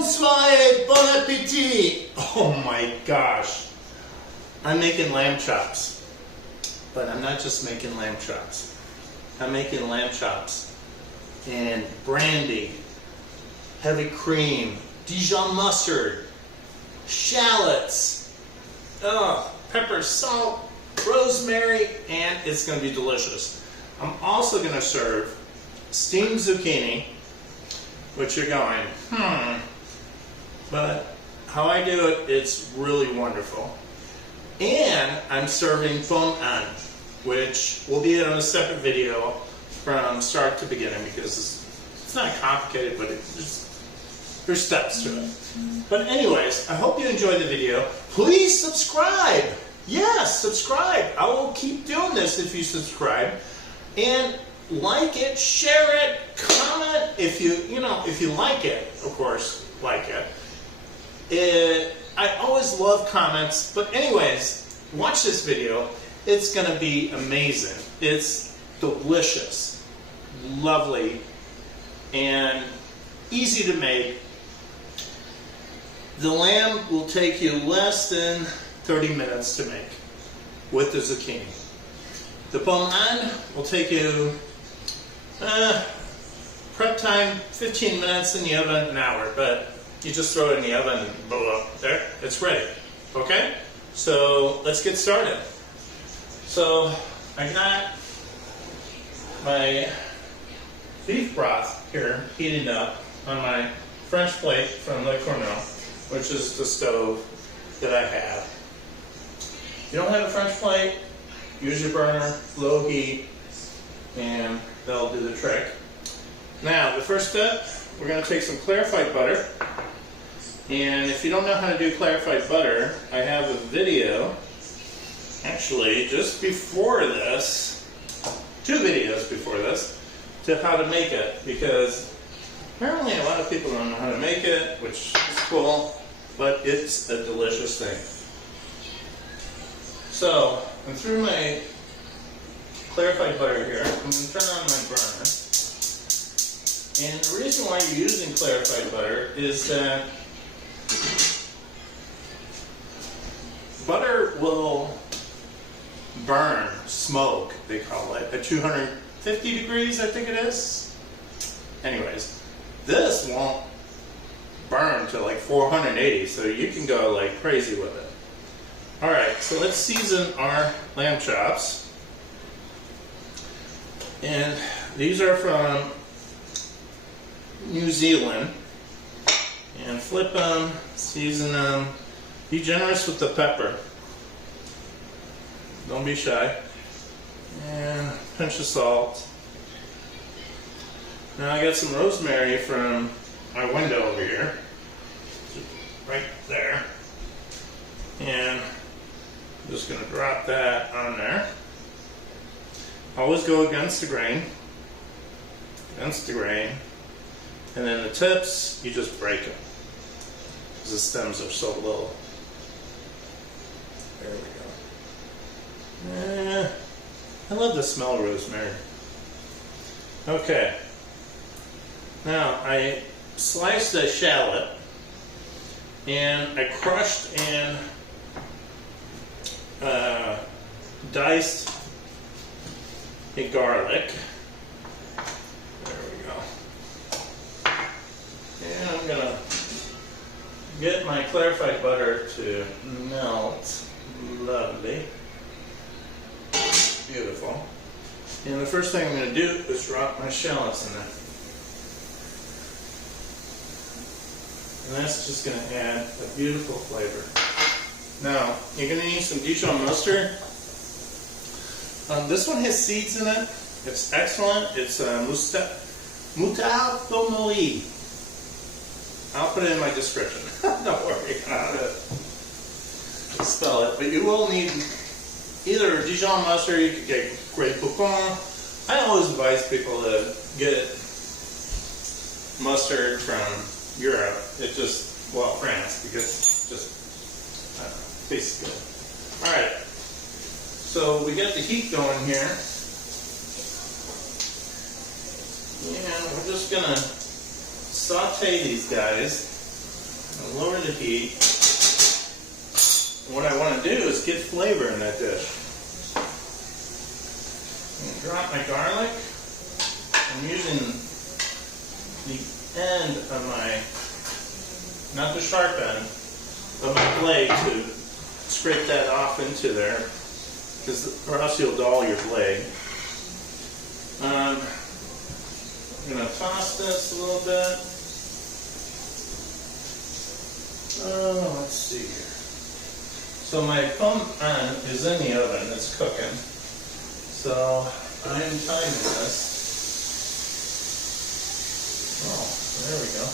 Bonsoir et bon appétit! Oh my gosh. I'm making lamb chops. But I'm not just making lamb chops. I'm making lamb chops and brandy, heavy cream, Dijon mustard, shallots, pepper, salt, rosemary, and it's going to be delicious. I'm also going to serve steamed zucchini, which you're going, but how I do it, it's really wonderful. And I'm serving Pommes Anna, which will be on a separate video from start to beginning because it's not complicated, but there's steps to it. But anyways, I hope you enjoyed the video. Please subscribe. Yes, subscribe. I will keep doing this if you subscribe. And like it, share it, comment if you like it, of course, like it. I always love comments, but anyways, watch this video. It's gonna be amazing. It's delicious, lovely, and easy to make. The lamb will take you less than 30 minutes to make with the zucchini. The Pommes Anna will take you prep time 15 minutes, in the oven an hour, but you just throw it in the oven and blow up. There, it's ready. Okay? So let's get started. So I got my beef broth here heating up on my French plate from Le Cornell, which is the stove that I have. If you don't have a French plate, use your burner, low heat, and that'll do the trick. Now, the first step, we're going to take some clarified butter. And if you don't know how to do clarified butter, I have a video, actually, just before this, 2 videos before this, to how to make it. Because apparently a lot of people don't know how to make it, which is cool, but it's a delicious thing. So, I'm through my clarified butter here. I'm going to turn on my burner. And the reason why you're using clarified butter is that butter will burn, smoke, they call it, at 250 degrees, I think it is. Anyways, this won't burn to like 480, so you can go like crazy with it. Alright, so let's season our lamb chops. And these are from New Zealand. And flip them, season them. Be generous with the pepper. Don't be shy. And a pinch of salt. Now I got some rosemary from my window over here. Right there. And I'm just going to drop that on there. Always go against the grain. Against the grain. And then the tips, you just break them. Because the stems are so little. There we go. I love the smell of rosemary. Okay. Now, I sliced a shallot. And I crushed and diced a garlic. There we go. And I'm going to get my clarified butter to melt. Lovely. Beautiful. And the first thing I'm going to do is drop my shallots in there. And that's just going to add a beautiful flavor. Now, you're going to need some Dijon mustard. This one has seeds in it. It's excellent. It's moutarde d'Omoï. I'll put it in my description. Don't worry about it. Spell it. But you will need either Dijon mustard, you could get Grey Poupon. I always advise people to get mustard from Europe. It just, well, France, because it just tastes good. Alright, so we got the heat going here. And we're just gonna saute these guys. I'll lower the heat. And what I want to do is get flavor in that dish. I'm going to drop my garlic. I'm using the end of my, not the sharp end, of my blade to scrape that off into there, or else you'll dull your blade. I'm going to toss this a little bit. Let's see here. So my Pommes Anna is in the oven, it's cooking. So I'm timing this. Oh, there we go.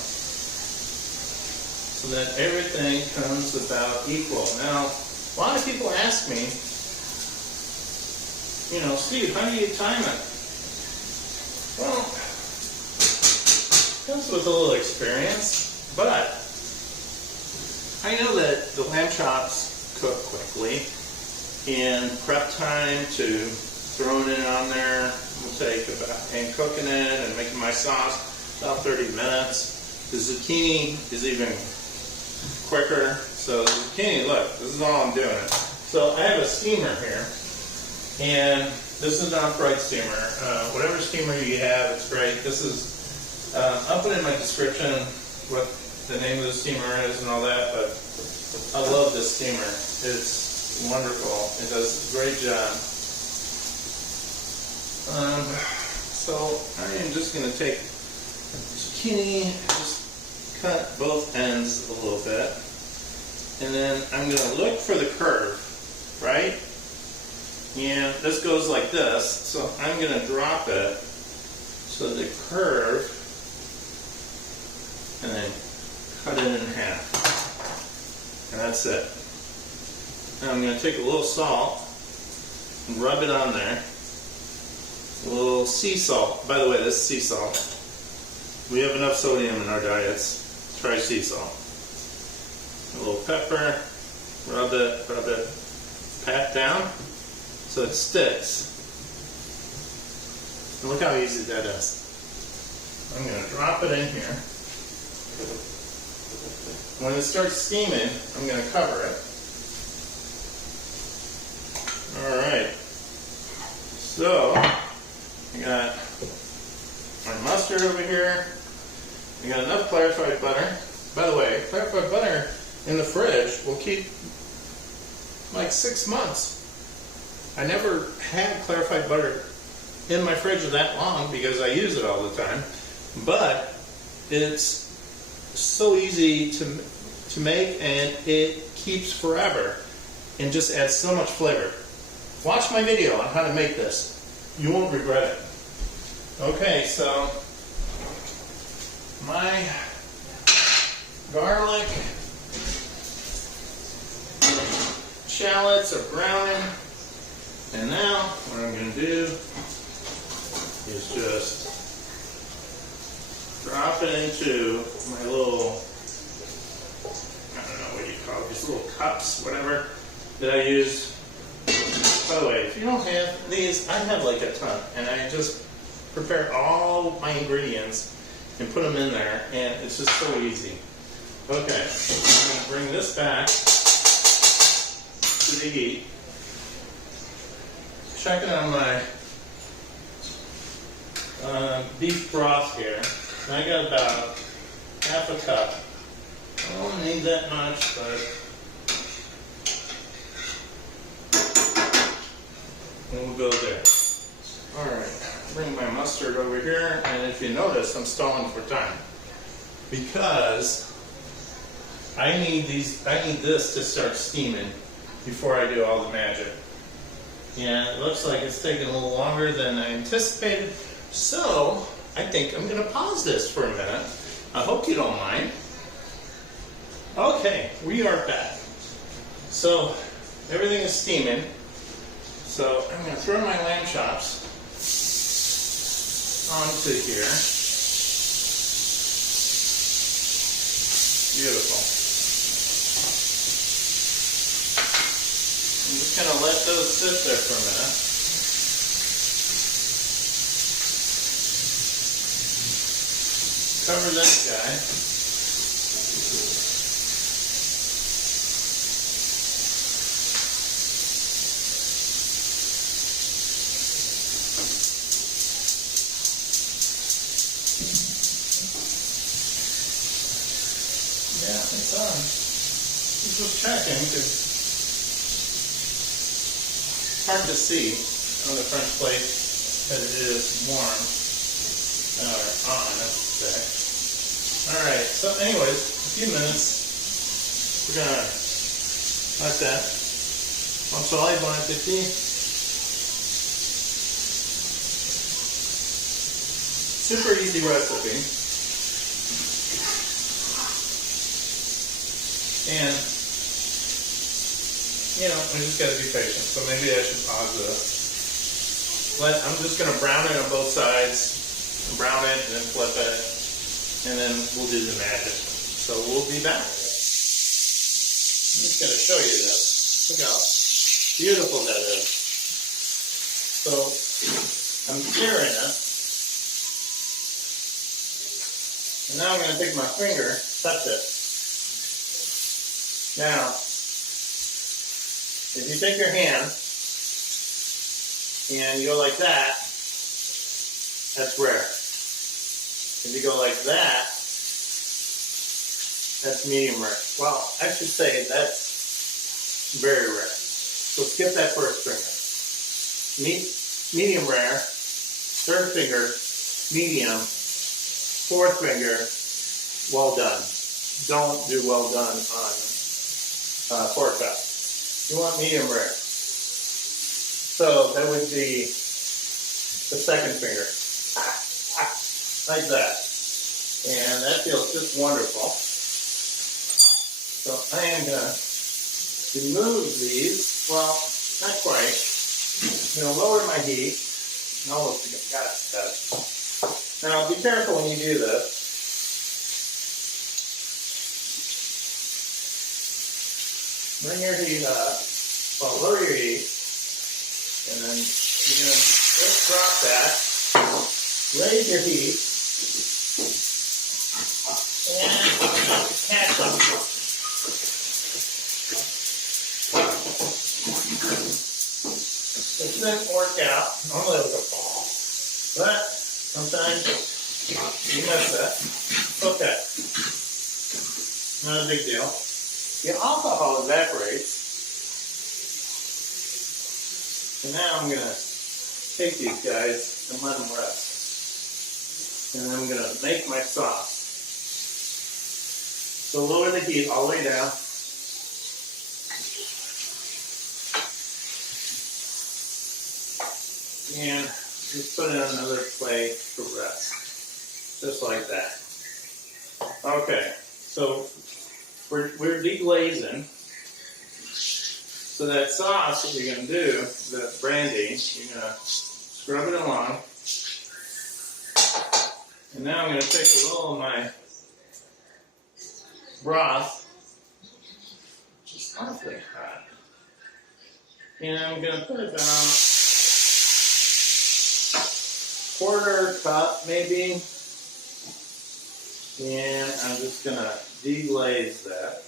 So that everything comes about equal. Now, a lot of people ask me, you know, Steve, how do you time it? Well, it comes with a little experience, but I know that the lamb chops cook quickly, and prep time to throwing it on there will take about, and cooking it and making my sauce, about 30 minutes. The zucchini is even quicker. So the zucchini, look, this is all I'm doing. So I have a steamer here, and this is not a fried steamer. Whatever steamer you have, it's great. This is, I'll put in my description what the name of the steamer is and all that, but I love this steamer. It's wonderful. It does a great job. So I am just going to take zucchini, just cut both ends a little bit, and then I'm going to look for the curve, right? And this goes like this, so I'm going to drop it so the curve, and then cut it in half. And that's it. Now I'm going to take a little salt and rub it on there. A little sea salt. By the way, this is sea salt. We have enough sodium in our diets. Try sea salt. A little pepper. Rub it, pat down so it sticks. And look how easy that is. I'm going to drop it in here. When it starts steaming, I'm going to cover it. Alright. So, I got my mustard over here. I got enough clarified butter. By the way, clarified butter in the fridge will keep like 6 months. I never had clarified butter in my fridge that long because I use it all the time. But it's so easy to make, and it keeps forever and just adds so much flavor. Watch my video on how to make this. You won't regret it. Okay, so my garlic, shallots are browning, and now what I'm going to do is just drop it into my little, I don't know what you call it, these little cups, whatever, that I use. By the way, if you don't have these, I have like a ton, and I just prepare all my ingredients and put them in there, and it's just so easy. Okay, I'm going to bring this back to the heat. Checking on my beef broth here. And I got about half a cup. I don't need that much, but we'll go there. Alright, bring my mustard over here, and if you notice, I'm stalling for time. Because I need this to start steaming before I do all the magic. And it looks like it's taking a little longer than I anticipated. So, I think I'm going to pause this for a minute. I hope you don't mind. Okay, we are back. So, everything is steaming. So, I'm going to throw my lamb chops onto here. Beautiful. I'm just going to let those sit there for a minute. Cover this guy. Yeah, it's on. Just checking because it's hard to see on the French plate that it is warm or on, I should say. Alright, so anyways, a few minutes. We're gonna let that consoler bon appetit. Super easy recipe. And, you know, I just gotta be patient. So maybe I should pause this. I'm just gonna brown it on both sides. Brown it and then flip it. And then we'll do the magic. So we'll be back. I'm just gonna show you this. Look how beautiful that is. So I'm searing it. And now I'm going to take my finger, touch it. Now, if you take your hand and you go like that, that's rare. If you go like that, that's medium rare. Well, I should say that's very rare. So skip that first finger. Medium rare, third finger, medium, fourth finger, well done. Don't do well done on pork chop. You want medium rare. So that would be the second finger. Like that. And that feels just wonderful. So I am going to remove these. Well, not quite. I'm going to lower my heat. Almost got it. Now, be careful when you do this. Bring your heat up. Well, lower your heat. And then you're going to just drop that. Raise your heat. And catch them. This didn't work out. Normally it would go, but sometimes you miss that. Okay. Not a big deal. The alcohol evaporates. And now I'm going to take these guys and let them rest. And then I'm going to make my sauce. So lower the heat all the way down. And just put in another plate for rest. Just like that. Okay, so we're deglazing. So that sauce that you're going to do, the brandy, you're going to scrub it along. And now I'm going to take a little of my broth, which is awfully hot, and I'm going to put about quarter cup maybe, and I'm just going to deglaze that.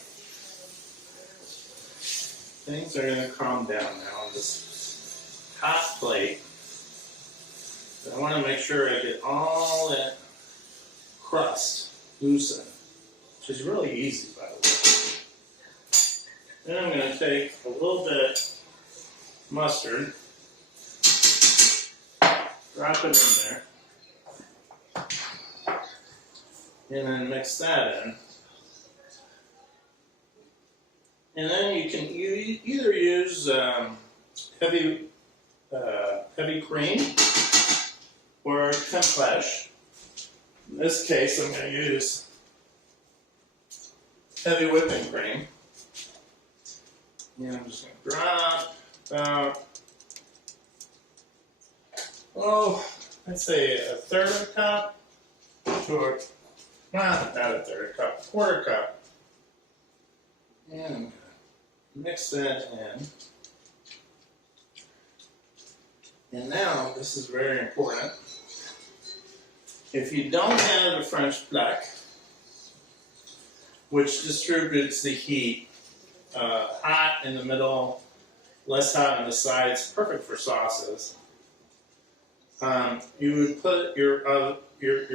Things are going to calm down now on this hot plate. So I want to make sure I get all that crust loosened, which is really easy, by the way. Then I'm going to take a little bit mustard, drop it in there, and then mix that in. And then you can either use heavy cream or crème fraîche. In this case, I'm going to use heavy whipping cream. And I'm just going to drop about, I'd say a third of a cup to not a third of a cup, quarter cup. And I'm going to mix that in. And now, this is very important. If you don't have a French plaque, which distributes the heat hot in the middle, less hot on the sides, perfect for sauces, you would put your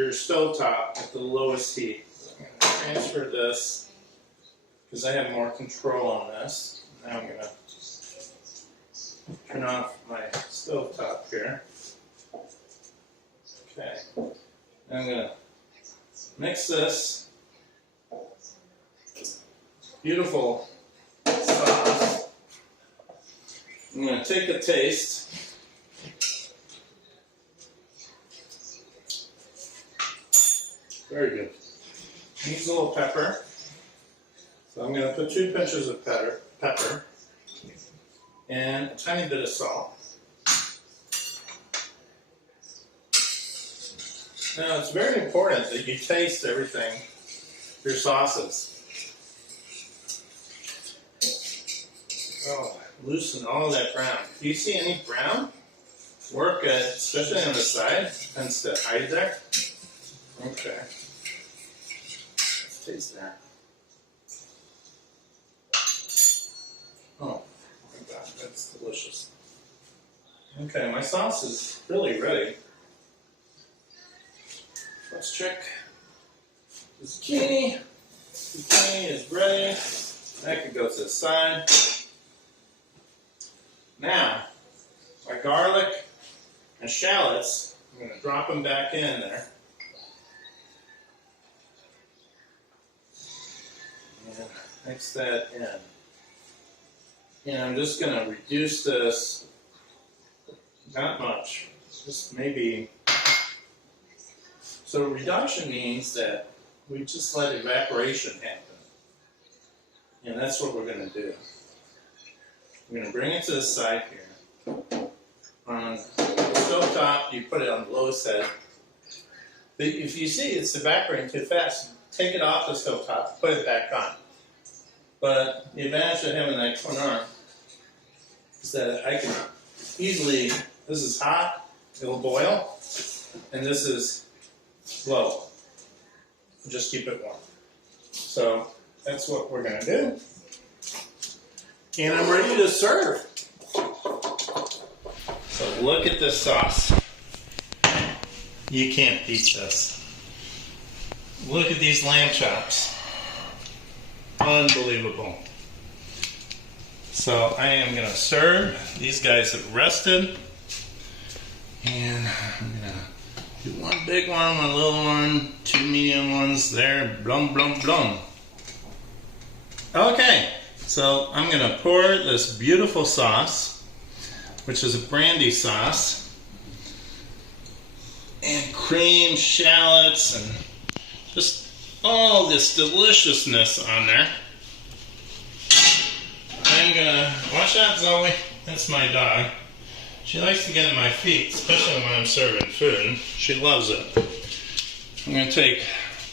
stovetop at the lowest heat. So I'm going to transfer this because I have more control on this. Now I'm going to turn off my stove top here. Okay. I'm going to mix this beautiful sauce. I'm going to take a taste. Very good. Needs a little pepper. So I'm going to put 2 pinches of pepper and a tiny bit of salt. Now it's very important that you taste everything, your sauces. Oh, loosen all of that brown. Do you see any brown? Work at, especially on the side, tends to hide there. Okay. Let's taste that. Oh my God, that's delicious. Okay, my sauce is really ready. Let's check the zucchini. Zucchini is ready. That can go to the side. Now, my garlic and shallots, I'm going to drop them back in there. And mix that in. And I'm just going to reduce this, not much, just maybe. So reduction means that we just let evaporation happen. And that's what we're going to do. We're going to bring it to the side here. On the stove top, you put it on the lowest head. But if you see it's evaporating too fast, take it off the stove top, put it back on. But the advantage of having that corner is that I can easily, this is hot, it'll boil, and this is low. Just keep it warm. So that's what we're going to do. And I'm ready to serve. So look at this sauce. You can't beat this. Look at these lamb chops. Unbelievable. So I am going to serve. These guys have rested. And I'm going to do one big one, one little one, 2 medium ones there. Blum, blum, blum. Okay. So I'm going to pour this beautiful sauce, which is a brandy sauce, and cream, shallots, and just all this deliciousness on there. I'm going to, watch out Zoe, that's my dog. She likes to get at my feet, especially when I'm serving food. She loves it. I'm going to take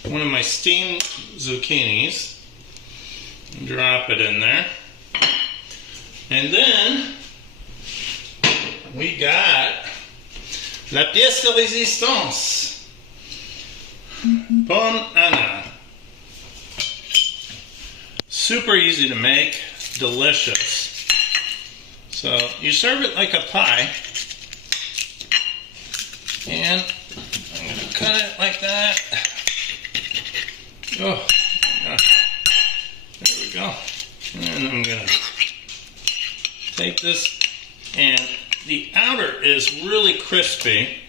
one of my steamed zucchinis, drop it in there, and then we got la pièce de résistance, Pommes Anna. Super easy to make, delicious. So you serve it like a pie, and I'm going to cut it like that. Oh, gosh. There we go. And I'm going to take this, and the outer is really crispy.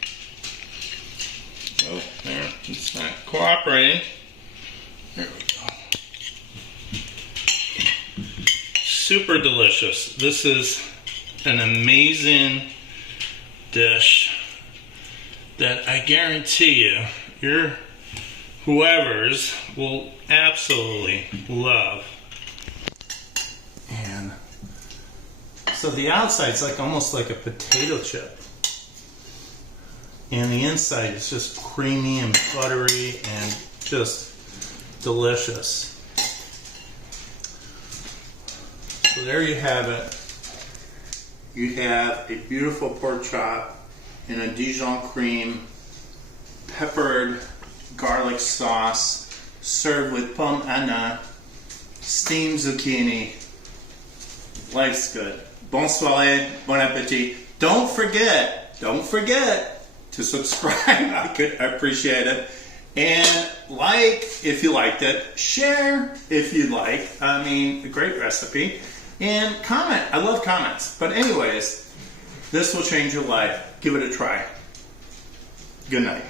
Oh, there, it's not cooperating. There we go. Super delicious. This is an amazing dish that I guarantee you, your whoever's will absolutely love. And so the outside's like almost like a potato chip, and the inside is just creamy and buttery and just delicious. So there you have it. You have a beautiful pork chop in a Dijon cream peppered garlic sauce, served with Pommes Anna, steamed zucchini. Life's good. Bonne soirée, bon appétit. Don't forget to subscribe. I could appreciate it. And like if you liked it, share if you like. I mean, a great recipe. And comment. I love comments. But anyways, this will change your life. Give it a try. Good night.